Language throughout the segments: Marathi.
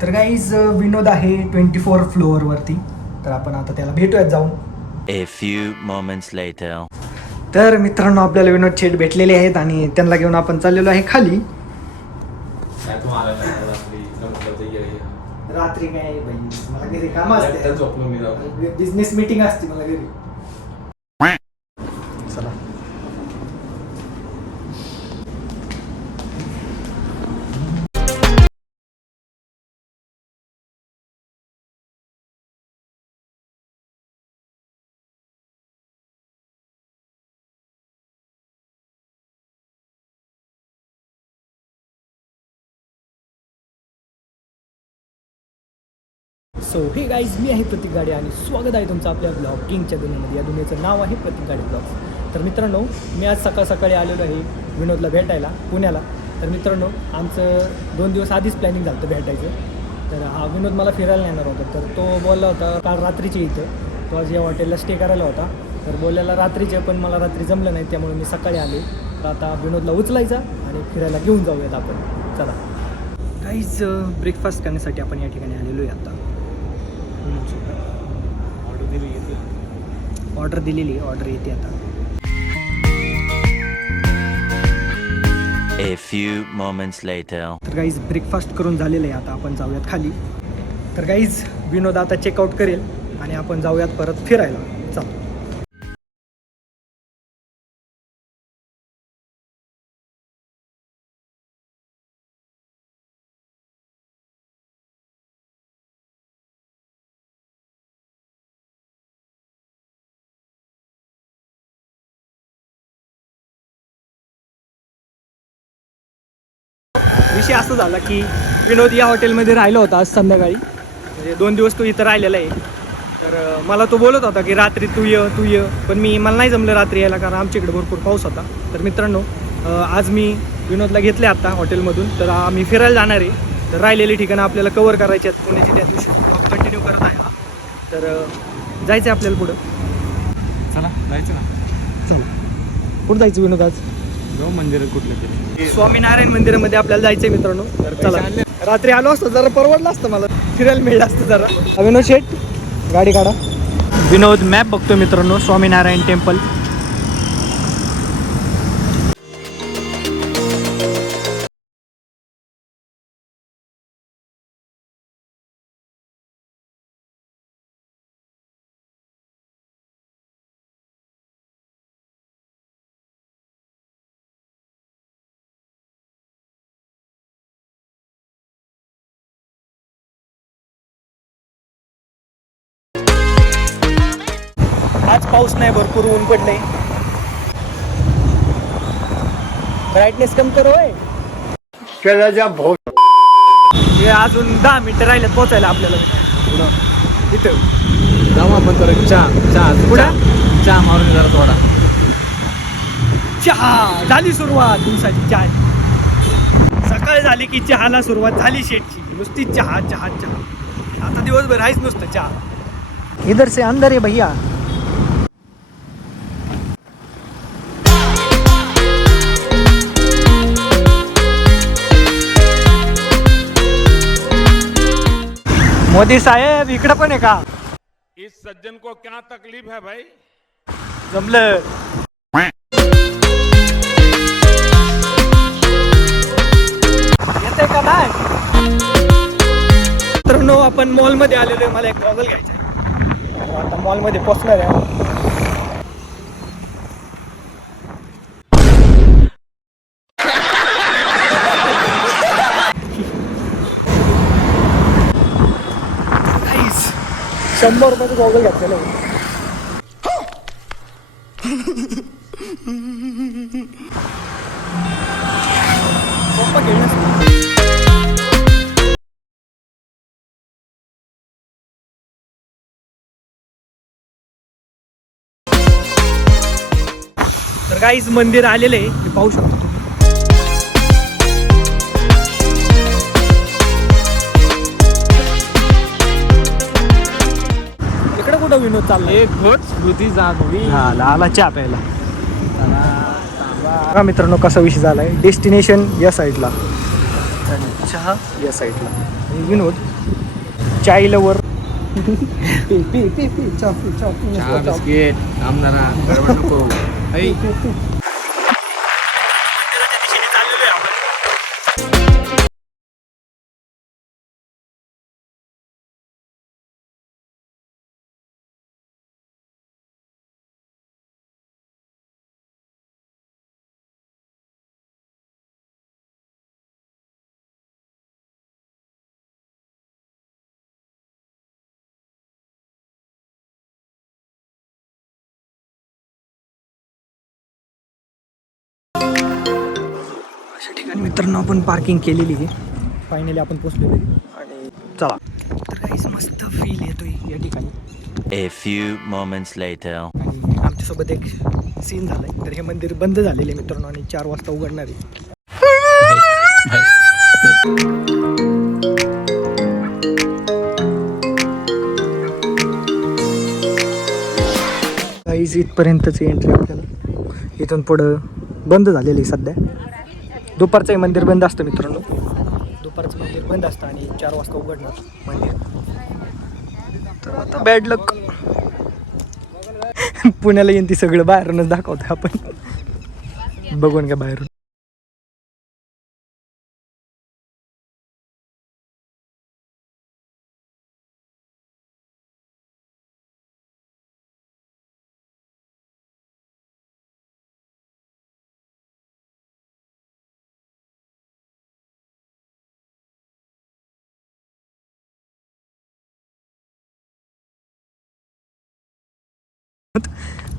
तर गाईज विनोद आहे 24 फ्लोअरवरती. तर आपण आता त्याला भेटूयात जाऊन. A few moments later. तर मित्रांनो, आपल्याला विनोद शेठ भेटलेले आहेत आणि त्यांना घेऊन आपण चाललेलो आहे खाली. रात्री काय बाई, मला घरी काम असते, बिझनेस मीटिंग असते मला घरी. चला. सो हे गाईज, मी आहे प्रतीक गाडे आणि स्वागत आहे तुमचं आपल्या ब्लॉगिंगच्या दुनियेमध्ये. या दुनियेचं नाव आहे प्रतीक गाडे ब्लॉग्स. तर मित्रांनो, मी आज सकाळी आलेलो आहे विनोदला भेटायला पुण्याला. तर मित्रांनो, आमचं 2 दिवस आधीच प्लॅनिंग झालं होतं भेटायचं. तर हा विनोद मला फिरायला येणार होता. तर तो बोलला होता काल रात्रीचे इथं, तो आज या हॉटेलला स्टे करायला होता. तर बोलायला रात्रीचे, पण मला रात्री जमलं नाही, त्यामुळे मी सकाळी आले. तर आता विनोदला उचलायचा आणि फिरायला घेऊन जाऊयात आपण. चला गाईज, ब्रेकफास्ट करण्यासाठी आपण या ठिकाणी आलेलो आहे आता. ऑर्डर दिलेली, ऑर्डर येते आता. A few moments later. तर गाईज, ब्रेकफास्ट करून झालेलं आहे, आता आपण जाऊयात खाली. तर गाईज, विनोद आता चेकआउट करेल आणि आपण जाऊयात परत फिरायला. चला. विषय असं झाला की विनोद या हॉटेलमध्ये राहिला होता आज संध्याकाळी. म्हणजे 2 दिवस तो इथं राहिलेला आहे. तर मला तो बोलत होता की रात्री तू ये, पण मला नाही जमलं रात्री यायला, कारण आमच्या इकडे भरपूर पाऊस होता. तर मित्रांनो, आज मी विनोदला घेतले आता हॉटेलमधून. तर आम्ही फिरायला जाणार आहे. तर राहिलेली ठिकाणं आपल्याला कवर करायची आहेत पुण्याची. त्या दिवशी ब्लॉग कंटिन्यू करत आहे. तर जायचं आहे आपल्याला पुढं. चला जायचं ना. चल, कुठं जायचं विनोद आज? जाऊ मंदिर कुठलं तरी. स्वामीनारायण मंदिरामध्ये आपल्याला जायचंय मित्रांनो. तर चला, रात्री आलो असतं जरा परवडलं असतं, मला फिरायला मिळलं असतं जरा. विनोद शेठ, गाडी काढा. विनोद मॅप बघतो मित्रांनो, स्वामीनारायण टेम्पल. आज पाऊस नाही, भरपूर ऊन पडलंय. ब्राईटनेस कम करो. हे अजून 10 मिनिटं राहिलेत पोचायला आपल्याला इथं. जाऊ आपण तर चहा चहा मारून जरा थोडा. चहा झाली सुरुवात दिवसाची. चहा सकाळ झाली की चहाला सुरुवात झाली शेटची. नुसती चहा चहा चहा. आता दिवसभर आहेच नुसतं चहा. इधर से अंदर है भैया. मोदी साहेब इकडे पण आहे का? इस सज्जन को क्या तकलीफ है भाई? जमलं. येतंय का नाही? मित्रांनो आपण मॉलमध्ये आलेलो आहे. मला एक गॉगल घ्यायचा आहे. आता मॉलमध्ये पोचणार आहे. Guys, 100 रुपयाचं गॉगल घातलेलं आहे. सोपा खेळ नसतो. तर काहीच मंदिर आलेलं आहे हे पाहू शकतो तुम्ही. इकडे कुठं विनोद चाललाय? एक घोट स्मृती जाधवी. हा आला चहा प्यायला. बघा मित्रांनो कसा विषय झालाय. डेस्टिनेशन या साईडला आणि चहा या साईडला. आणि विनोद चाय लवर. पी पी पी पी पी चहा पी चहा पी चहा बिस्किट आमदारा गडबड नको. ऐ, अशा ठिकाणी मित्रांनो आपण पार्किंग केलेली आहे. फायनली आपण पोचलेलो आहे आणि चला. तर काहीच मस्त फील येतोय या ठिकाणी. A few moments later. आणि आमच्यासोबत एक सीन झालाय. तर हे मंदिर बंद झालेले आहे मित्रांनो आणि 4 वाजता उघडणार आहे. काहीच इथपर्यंतच एंट्री आपल्याला. इथून पुढं बंद झालेलं आहे सध्या. दुपारचंही मंदिर बंद असतं मित्रांनो. दुपारचं मंदिर बंद असतं आणि 4 वाजता उघडणार मंदिर. तर आता बॅड लक. पुण्याला येईन ती सगळं बाहेरूनच दाखवतोय आपण. बघून घ्या बाहेरून.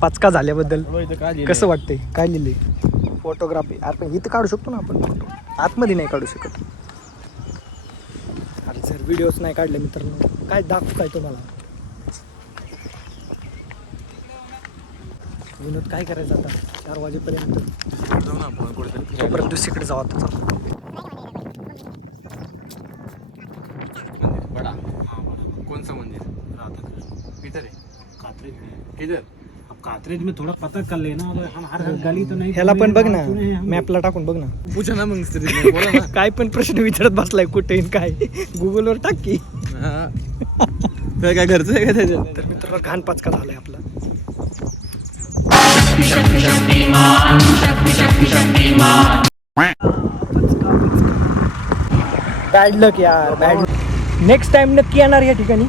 पाचका झाल्याबद्दल कसं वाटतंय? काय लिहिलंय? फोटोग्राफी. अरे पण इथं काढू शकतो ना आपण फोटो. आतमध्ये नाही काढू शकत. अरे जर व्हिडिओज नाही काढले मित्रांनो काय दाखवू काय तुम्हाला. विनोद काय करायचं आता 4 वाजेपर्यंत? जाऊ ना आपण कुठेतरी तोपर्यंत दुसरीकडे जाऊ आता. चला. बडा. कौन सा मंदिर? किधर है? किधर? कातरेज में थोड़ा पता कर लेना. अब हम हर गली तो नहीं. ह्याला पण बघ ना मॅपला टाकून बघ ना. पूछा ना मग स्त्री बोला ना. काय पण प्रश्न विचारत बसलाय कुठे काय. गुगलवर टाक की. हा. काय घरचं आहे का त्याच्यात? तर मित्रांनो घाण पाचका झालाय आपला. बॅड लक यार. बॅड. नेक्स्ट टाइम नक्की येणार या ठिकाणी.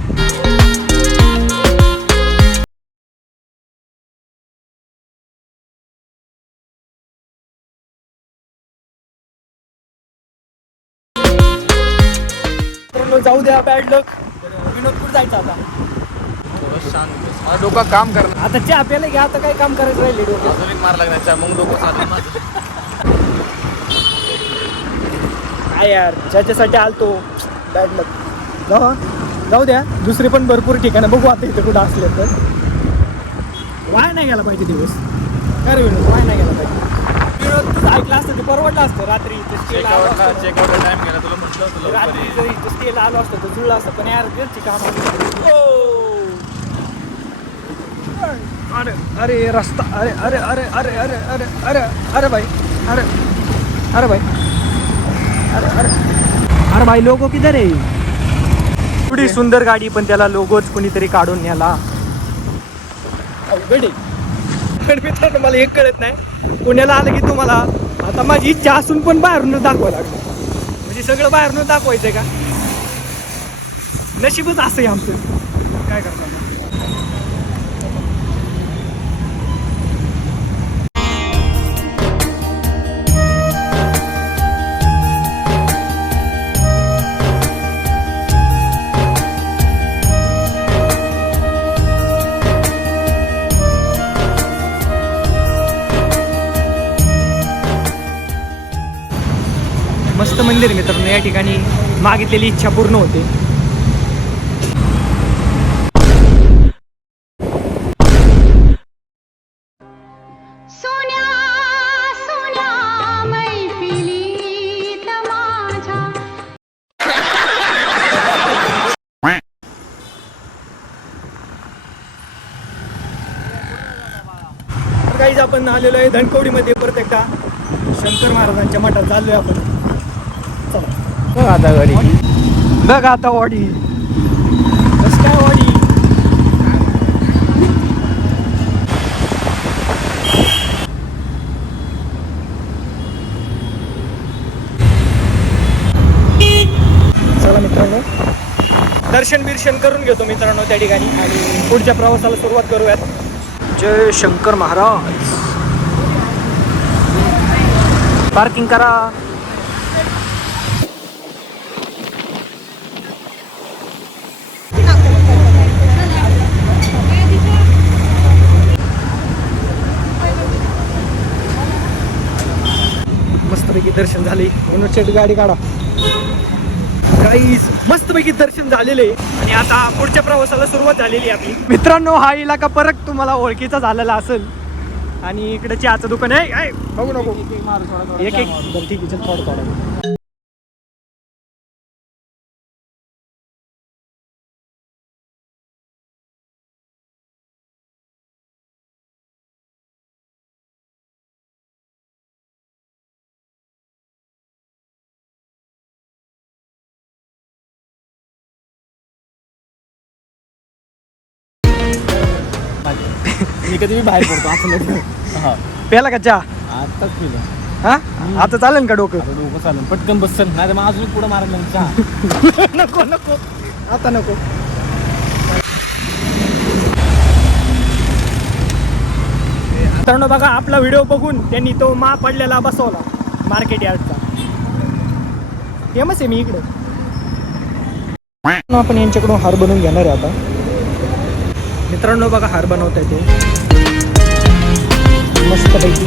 जाऊ द्या बॅड लक. विनोदपूर जायचं आता. शांत. डोकं काम करणार. आता चहा प्यायला घ्या. आता काय काम करायचं राहिले डोक्यात. अजून एक मार लागण्याचा मग डोकं चाललं माझं. काय यार ज्याच्यासाठी आलतो बॅड लक. जाऊ द्या. दुसरे पण भरपूर ठिकाणं बघू आता इथं कुठं असले तर. वाया नाही गेला पाहिजे दिवस. काय रे विनोद वाया नाही गेला पाहिजे. विनोद तुझं ऐकलं असतं ते परवडलं असतं. रात्री इथं स्टेला आलो असतो. चेकआउटला टाइम गेला तुला म्हटलं होतं लवकर रात्री ये. जर इथं स्टेला आलो असतो तर जुळलं असतं. पण यार घरची कामं. अरे अरे रस्ता. अरे अरे अरे अरे अरे अरे अरे अरे भाई. अरे अरे भाई. अरे अरे अरे भाई लोगो किधर आहे? एवढी सुंदर गाडी पण त्याला लोगोच कुणीतरी काढून न्याला. अवघड आहे. पण मित्रांनो मला एक कळत नाही, पुण्याला आलं की तुम्हाला आता माझी इच्छा असून पण बाहेरूनच दाखवावं लागलं. म्हणजे सगळं बाहेरूनच दाखवायचंय का? नशीबच असं आहे आमचं, काय करणार. मस्त मंदिर मित्रांनो, या ठिकाणी मागितलेली इच्छा पूर्ण होते. सोन्या सोन्या मैफिलीत माझ्या. तर काहीच आपण आलेलो आहे धनकवडीमध्ये परत एकदा शंकर महाराजांच्या मठात चाललोय आपण. चला बघ आता गाडी, बघ आता वाडी कस काय वाडी. चला मित्रांनो, दर्शन बिर्शन करून घेतो मित्रांनो त्या ठिकाणी आणि पुढच्या प्रवासाला सुरुवात करूयात. जय शंकर महाराज. पार्किंग करा. मस्तपैकी दर्शन झाले. म्हणून शेट गाडी काढा. गाईस मस्तपैकी दर्शन झालेले आणि आता पुढच्या प्रवासाला सुरुवात झालेली आपली. मित्रांनो हा इलाका परत तुम्हाला ओळखीचा झालेला असेल आणि इकडे चहाचं दुकान आहे. बघू नको एक एक बरं ठीक आहे, चल थोडं थोडं. मी कधी बाहेर पडतो असं. प्याला का चहा? आताच पिलं. हा आता चालेल का डोकं? डोकं चालेल, पटकन बसल नाही तर मग अजून पुढे मारायला चहा. नको नको आता नको. मित्रांनो बघा, आपला व्हिडिओ बघून त्यांनी तो पडलेला बसवला मार्केट यार्डचा. फेमस आहे मी इकडे. आपण यांच्याकडून हार बनवून घेणार आहे आता. मित्रांनो बघा हार बनवता येते मस्तपैकी.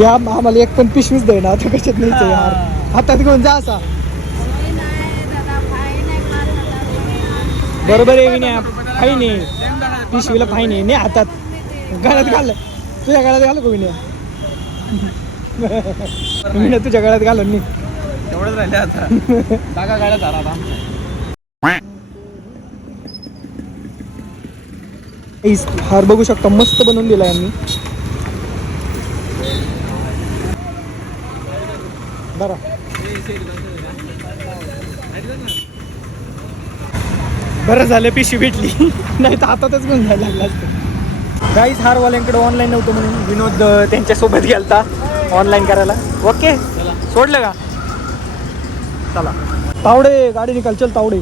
या आम्हाला एक पण पिशवीच दे ना आता. कशात नाही यार, हातात घेऊन जा असा. बरोबर आहे विनय, फाईन आहे पिशवीला, फाईन आहे. नाही हातात गळ्यात घाल. तुझ्या गळ्यात घाल का विनय? विनय तुझ्या गळ्यात घाल नाही. तेवढंच राहिले आता. टाका गाड्या झाला हार बघू शकता, मस्त बनवून दिला यांनी. बरं बरं झालं पिशवी भेटली, नाही तर हातातच घेऊन जायला लागला असतं. काहीच हारवाल्यांकडे ऑनलाईन नव्हतं म्हणून विनोद त्यांच्यासोबत गेलता ऑनलाईन करायला. ओके सोडलं का? चला तावडे गाडी निकाल. चल तावडे.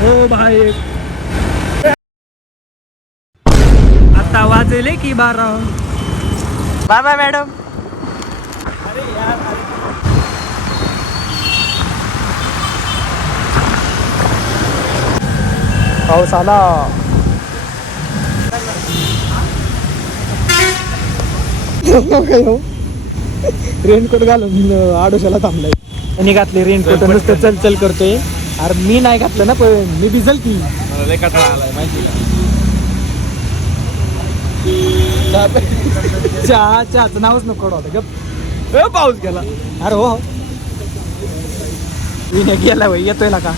हो भाई आता वाजले की 12. Bye bye madam. अरे यार पाऊस आला. काय हो, रेनकोट घालून आडोशाला थांबलाय आणि घातले रेनकोट. नुसतं चल चल करतोय. अरे मी नाही घातलं ना, पण मी भिजल की. मला लय कंटाळा आलाय माहिती चहाचं नावच नको होतं. गप पाऊस गेला. अरे हो विनय गेला भाई, येतोय ना का?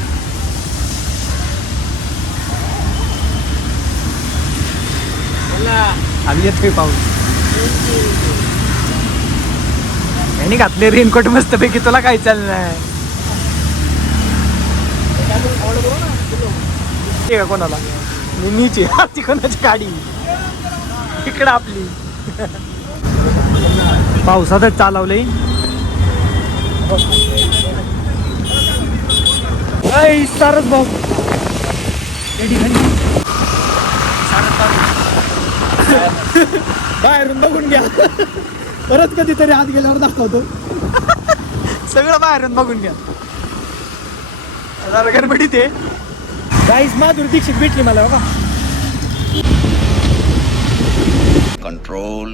आम्ही येतोय पाऊस. यांनी घातले रेनकोट मस्त पैकी, तुला काय चाललंय का कोणाला नीचे ती कोणाची गाडी इकडं आपली. पावसातच चालवलंय. सारस भाऊ बाहेरून बघून घ्या, परत कधीतरी आत गेल्यावर दाखवतो. सगळं बाहेरून बघून घ्या. गडबडीत आहे गाईस. माधुरी दीक्षित भेटली मला बघा. Control.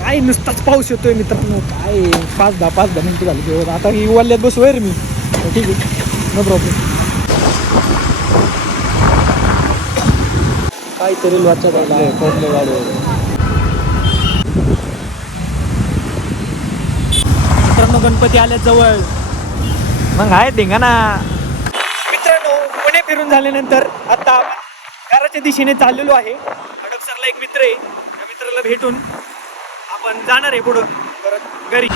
काय नुसताच पाऊस येतोय मित्रांनो. काय 5-10 मिनिटं झाली जेवण. आता ही वल्ल्यात बसू रे मी. ठीक आहे, नो प्रॉब्लेम. काहीतरी वाचत मित्रांनो. गणपती आल्या जवळ, मग आहे धिंगाणा. मित्रांनो, पुणे फिरून झाल्यानंतर आता आपण घराच्या दिशेने चाललेलो आहे. हडपसरला एक मित्र आहे, त्या मित्राला भेटून आपण जाणार आहे पुढं परत घरी.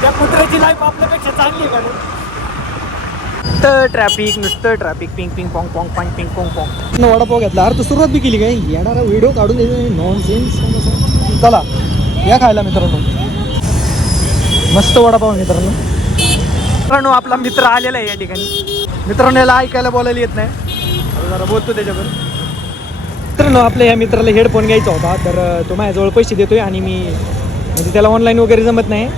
त्या कुत्र्याची लाईफ आपल्यापेक्षा चांगली आहे का? नुसतं ट्रॅफिक, नुसतं ट्रॅफिक. पिंग पिंग पॉंग पॉंग पांग पिंग पॉंग पॉंग. वडापाव घेतला. अरे तू सुरुवात बी केली काय? येणारा व्हिडिओ काढून द्यायचा नॉनसेन्स. चला या खायला मित्रांनो. मस्त वडापाव मित्रांनो. मित्रांनो, आपला मित्र आलेला आहे या ठिकाणी. मित्रांनो, याला ऐकायला बोलायला येत नाही, जरा बोलतो त्याच्यावर. मित्रांनो, आपल्या या मित्राला हेडफोन घ्यायचा होता, तर तो माझ्याजवळ पैसे देतोय आणि मी म्हणजे त्याला ऑनलाईन वगैरे जमत नाही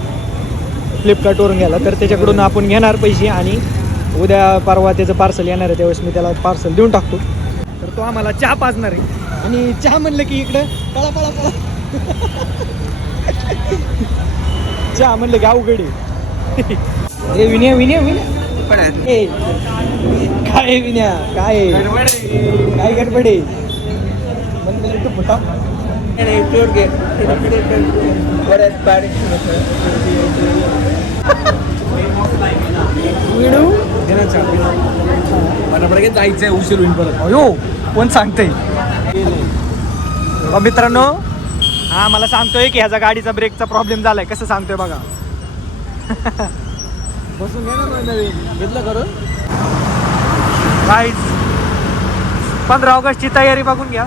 फ्लिपकार्टवरून घ्यायला, तर त्याच्याकडून आपण घेणार पैसे आणि उद्या परवा त्याचं पार्सल येणार आहे, त्यावेळेस मी त्याला पार्सल देऊन टाकतो. तर तो आम्हाला चहा पाजणार आहे आणि चहा म्हणलं की इकडं पळा पळा पळा. चहा म्हणलं की अवघड आहे. ए विनया विनया विनया काय विनया काय काय गडबडे फुटा. जायचंय, उशीर होईल परत. अयो कोण सांगतंय? मित्रांनो, हा मला सांगतोय की ह्याचा गाडीचा ब्रेकचा प्रॉब्लेम झालाय. कसं सांगतोय बघा. बसून घ्या ना नवीन घेतलं करून. गाईज 15 ऑगस्टची तयारी बघून घ्या.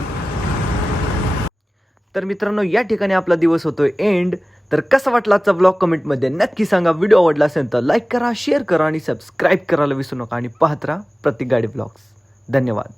तर मित्रांनो, या ठिकाणी आपला दिवस होतोय एंड. तर कसा वाटला आजचा ब्लॉग कमेंटमध्ये नक्की सांगा. व्हिडिओ आवडला असेल तर लाईक करा, शेअर करा आणि सबस्क्राईब करायला विसरू नका. आणि पाहत राहा प्रत्येक गाडी ब्लॉग्स. धन्यवाद.